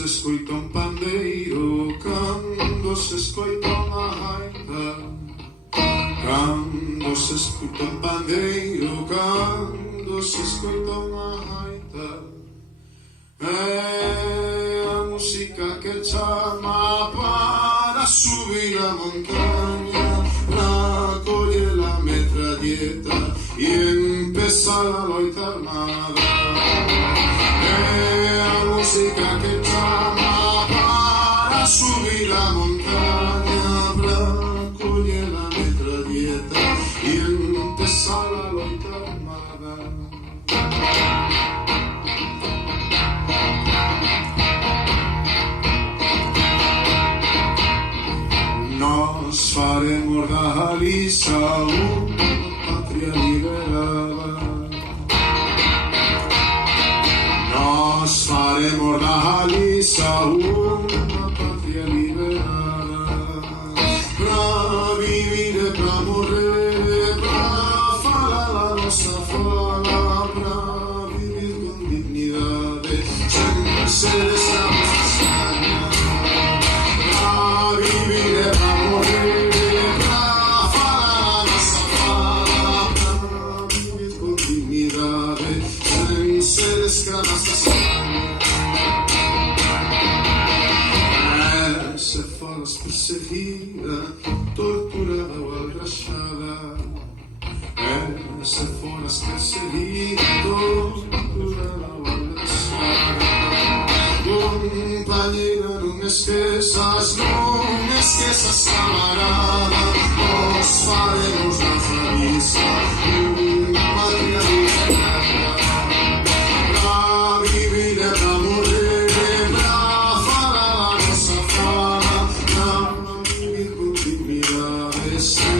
se escoita un pandeiro, cando se escoita unha gaita. Cando se escoita un pandeiro, cando se escoita unha gaita. É a música que chama para subir a montaña, para coller la metralleta y empezar a loita armada. É a música que chama para subir a montaña, para coller la metralleta y empezar a loita armada. Nos faremos da Galiza unha patria liberada. Nos faremos da Galiza unha patria liberada. Pra vivir e pra morrer, pra falar a nosa fala, pra vivir con dignidade, sen ser escravos de España. Pra vivir e pra morrer, pra falar a nosa fala, pra vivir con dignidade, sen ser escravas de España. Se foras perseguida, torturada ou algrachada. Se foras perseguida, torturada ou algrachada. Compañeira, non esquezas, camarada. Nos faremos da Galiza unha patria liberada. Pra vivir e pra morrer, pra falar a nosa fala, pra vivir con dignidade, sen